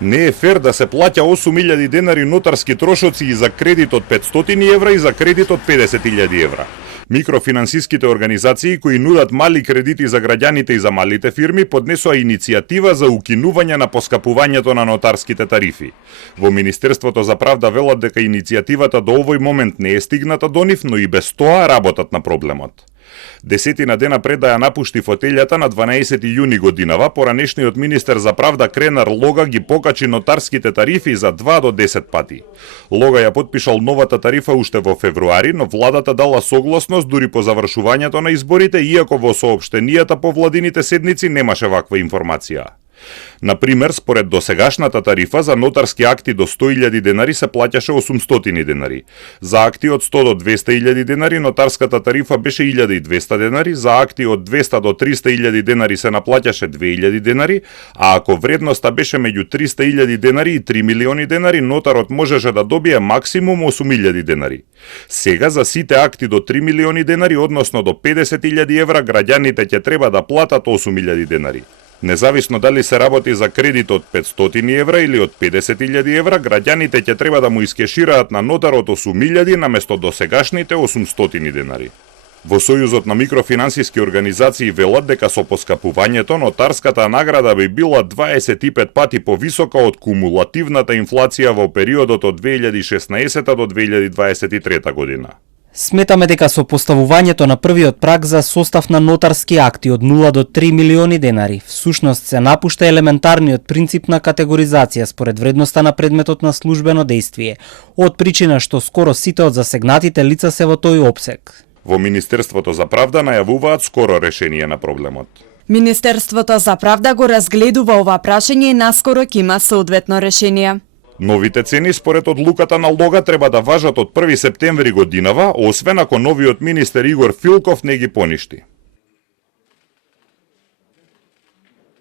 Не е фер да се плаќа 8.000 денари нотарски трошоци и за кредит од 500 евра и за кредит од 50.000 евра. Микрофинансиските организации кои нудат мали кредити за граѓаните и за малите фирми поднесоа иницијатива за укинување на поскапувањето на нотарските тарифи. Во Министерството за правда велат дека иницијативата до овој момент не е стигната до нив, но и без тоа работат на проблемот. Десетина дена пред да ја напушти фотелјата на 12 јуни годинава, поранешниот министер за правда Кренар Лога ги покачи нотарските тарифи за 2 до 10 пати. Лога ја потпишал новата тарифа уште во февруари, но владата дала согласност дури по завршувањето на изборите, иако во соопштенијата по владините седници немаше ваква информација. Например, според досегашната тарифа за нотарски акти до 100.000 денари се плаќаше 800 денари. За акти од 100 до 200.000 денари нотарската тарифа беше 1.200 денари, за акти од 200 до 300.000 денари се наплаќаше 2.000 денари, а ако вредноста беше меѓу 300.000 денари и 3 милиони денари, нотарот можеше да добие максимум 8.000 денари. Сега за сите акти до 3 милиони денари, односно до 50.000 евра, граѓаните ќе треба да платат 8.000 денари. Независно дали се работи за кредит од 500 евра или од 50.000 евра, граѓаните ќе треба да му искешираат на нотарот 8.000 наместо досегашните 800 денари. Во Сојузот на микрофинансиски организации велат дека со поскапувањето нотарската награда би била 25 пати повисока од кумулативната инфлација во периодот од 2016 до 2023 година. Сметаме дека со поставувањето на првиот праг за состав на нотарски акти од 0 до 3 милиони денари, всушност се напушта елементарниот принцип на категоризација според вредноста на предметот на службено дејствие, од причина што скоро сите од засегнатите лица се во тој опсег. Во Министерството за правда најавуваат скоро решение на проблемот. Министерството за правда го разгледува ова прашање и наскоро ќе има соодветно решение. Новите цени според одлуката на Лога треба да важат од 1 септември годинава, освен ако новиот министер Игор Филков не ги поништи.